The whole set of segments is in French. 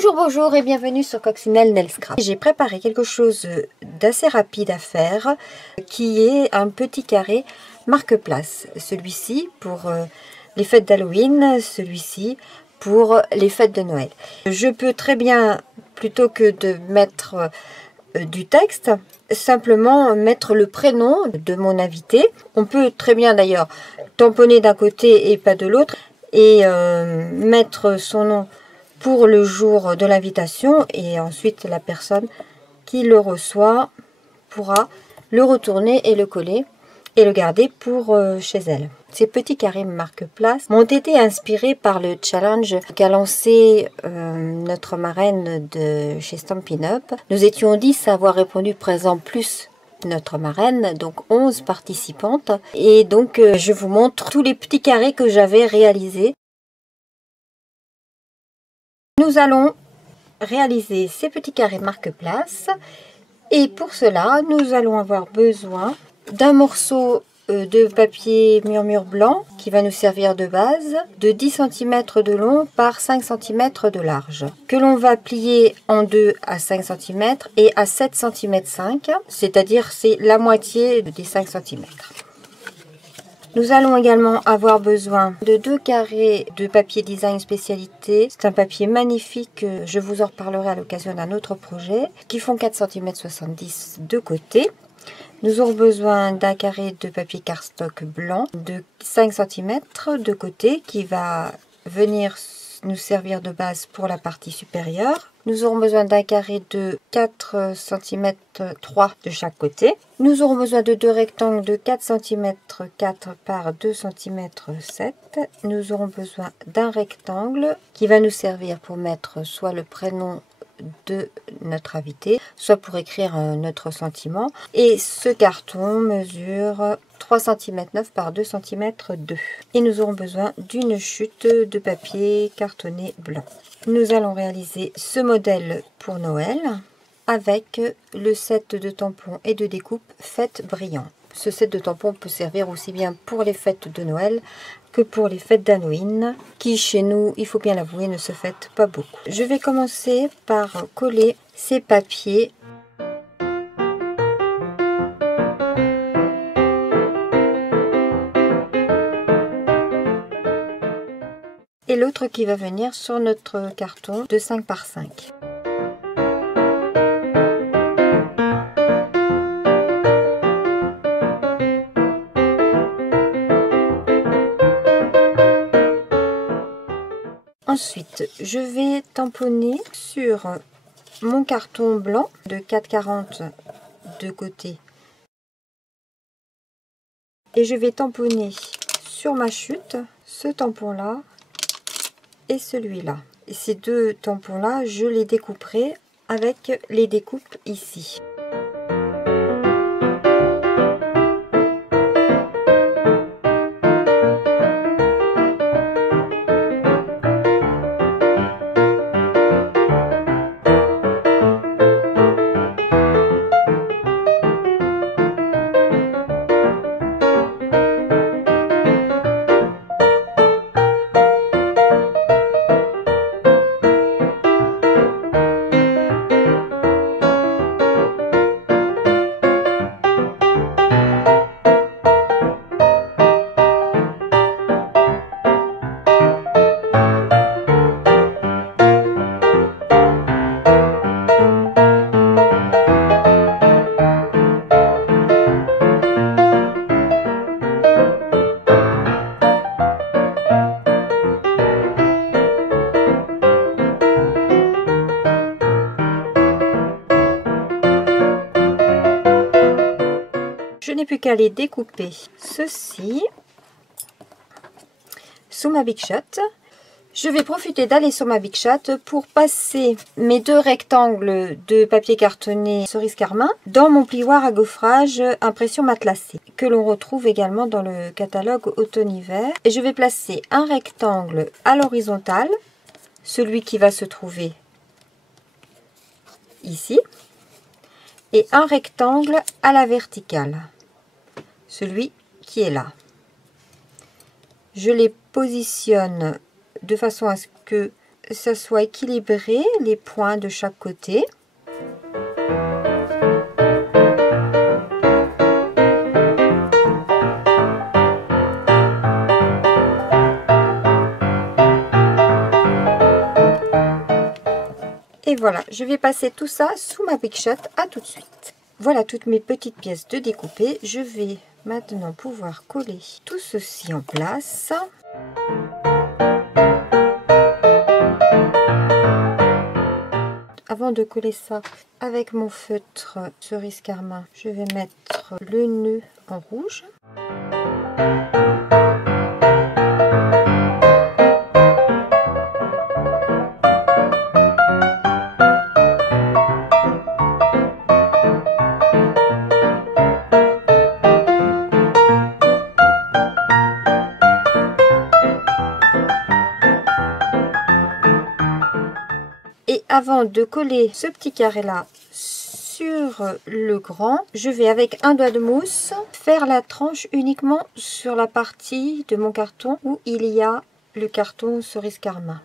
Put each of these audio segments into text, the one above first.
Bonjour, bonjour et bienvenue sur Coccinelle Nail Scrap. J'ai préparé quelque chose d'assez rapide à faire qui est un petit carré marque-place. Celui-ci pour les fêtes d'Halloween, celui-ci pour les fêtes de Noël. Je peux très bien, plutôt que de mettre du texte, simplement mettre le prénom de mon invité. On peut très bien d'ailleurs tamponner d'un côté et pas de l'autre et mettre son nom pour le jour de l'invitation, et ensuite la personne qui le reçoit pourra le retourner et le coller et le garder pour chez elle. Ces petits carrés marque-place m'ont été inspirés par le challenge qu'a lancé notre marraine de chez Stampin' Up. Nous étions 10 à avoir répondu présent plus notre marraine, donc 11 participantes, et donc je vous montre tous les petits carrés que j'avais réalisés. Nous allons réaliser ces petits carrés marque-place et pour cela nous allons avoir besoin d'un morceau de papier murmure blanc qui va nous servir de base, de 10 cm de long par 5 cm de large, que l'on va plier en deux à 5 cm et à 7 cm 5, c'est-à-dire c'est la moitié des 5 cm. Nous allons également avoir besoin de 2 carrés de papier design spécialité. C'est un papier magnifique, je vous en reparlerai à l'occasion d'un autre projet, qui font 4 cm 70 de côté. Nous aurons besoin d'un carré de papier cardstock blanc de 5 cm de côté qui va venir nous servir de base pour la partie supérieure. Nous aurons besoin d'un carré de 4 cm 3 de chaque côté. Nous aurons besoin de 2 rectangles de 4 cm 4 par 2 cm 7. Nous aurons besoin d'un rectangle qui va nous servir pour mettre soit le prénom de notre invité, soit pour écrire notre sentiment. Et ce carton mesure 3 cm 9 par 2 cm 2. Et nous aurons besoin d'une chute de papier cartonné blanc. Nous allons réaliser ce modèle pour Noël avec le set de tampons et de découpe Fête Brillant. Ce set de tampons peut servir aussi bien pour les fêtes de Noël que pour les fêtes d'Halloween, qui chez nous, il faut bien l'avouer, ne se fêtent pas beaucoup. Je vais commencer par coller ces papiers . Et l'autre qui va venir sur notre carton de 5 par 5. Ensuite, je vais tamponner sur mon carton blanc de 4,40 de côté. Et je vais tamponner sur ma chute ce tampon-là et celui-là. Et ces deux tampons-là, je les découperai avec les découpes ici. Je n'ai plus qu'à les découper ceci sous ma Big Shot. Je vais profiter d'aller sur ma Big Shot pour passer mes 2 rectangles de papier cartonné cerise carmin dans mon plioir à gaufrage impression matelassée que l'on retrouve également dans le catalogue automne-hiver. Et je vais placer un rectangle à l'horizontale, celui qui va se trouver ici, et un rectangle à la verticale, celui qui est là. Je les positionne de façon à ce que ça soit équilibré, les points de chaque côté. Et voilà, je vais passer tout ça sous ma Big Shot. À tout de suite. Voilà toutes mes petites pièces de découper. Je vais maintenant pouvoir coller tout ceci en place. Avant de coller ça avec mon feutre cerise carmin, je vais mettre le nœud en rouge. Et avant de coller ce petit carré là sur le grand, je vais avec un doigt de mousse faire la tranche uniquement sur la partie de mon carton où il y a le carton cerise carmin.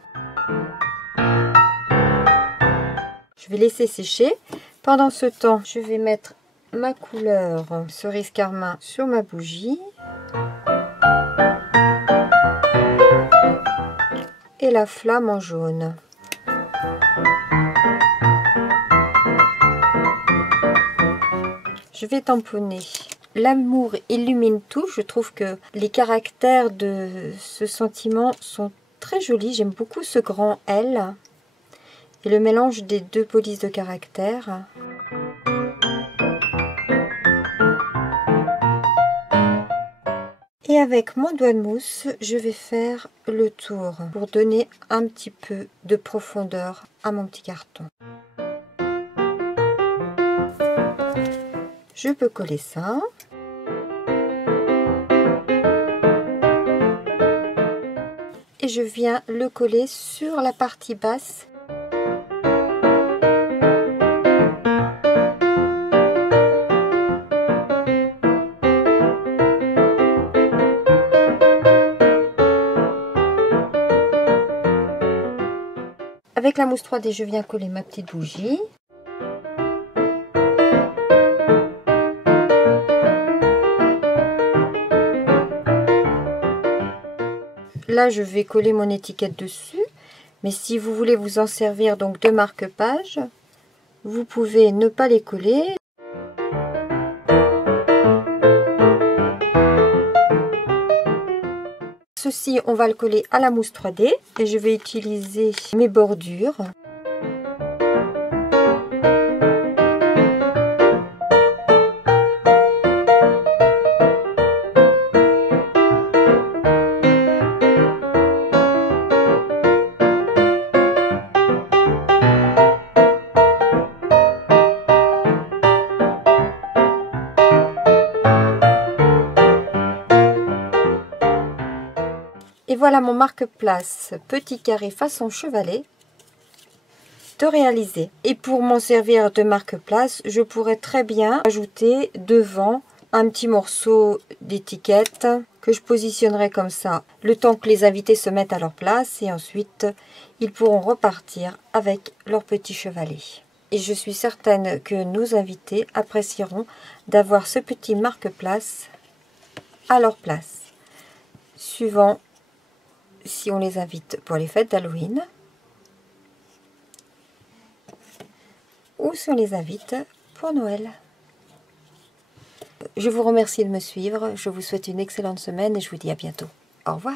Je vais laisser sécher. Pendant ce temps, je vais mettre ma couleur cerise carmin sur ma bougie. Et la flamme en jaune. Je vais tamponner. L'amour illumine tout. Je trouve que les caractères de ce sentiment sont très jolis. J'aime beaucoup ce grand L et le mélange des deux polices de caractère. Et avec mon doigt de mousse, je vais faire le tour pour donner un petit peu de profondeur à mon petit carton. Je peux coller ça. Et je viens le coller sur la partie basse. Avec la mousse 3D, je viens coller ma petite bougie. Là, je vais coller mon étiquette dessus, mais si vous voulez vous en servir donc de marque-page, vous pouvez ne pas les coller. Ceci, on va le coller à la mousse 3D et je vais utiliser mes bordures. Et voilà mon marque-place petit carré façon chevalet de réaliser. Et pour m'en servir de marque-place, je pourrais très bien ajouter devant un petit morceau d'étiquette que je positionnerai comme ça, le temps que les invités se mettent à leur place et ensuite ils pourront repartir avec leur petit chevalet. Et je suis certaine que nos invités apprécieront d'avoir ce petit marque-place à leur place, suivant si on les invite pour les fêtes d'Halloween ou si on les invite pour Noël. Je vous remercie de me suivre, je vous souhaite une excellente semaine et je vous dis à bientôt. Au revoir.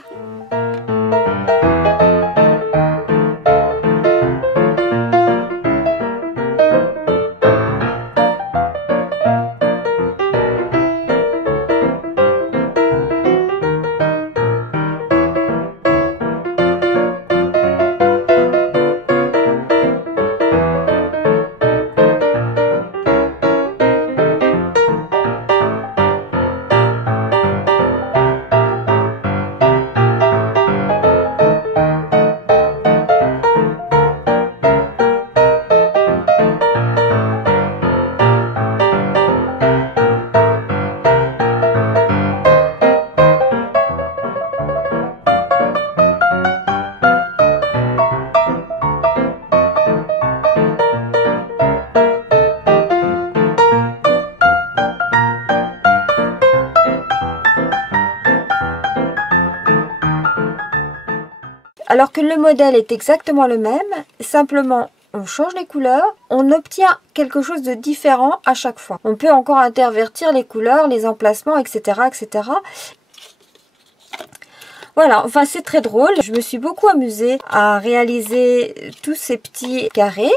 que le modèle est exactement le même, simplement on change les couleurs, on obtient quelque chose de différent à chaque fois. On peut encore intervertir les couleurs, les emplacements, etc. etc. Voilà, enfin c'est très drôle. Je me suis beaucoup amusée à réaliser tous ces petits carrés.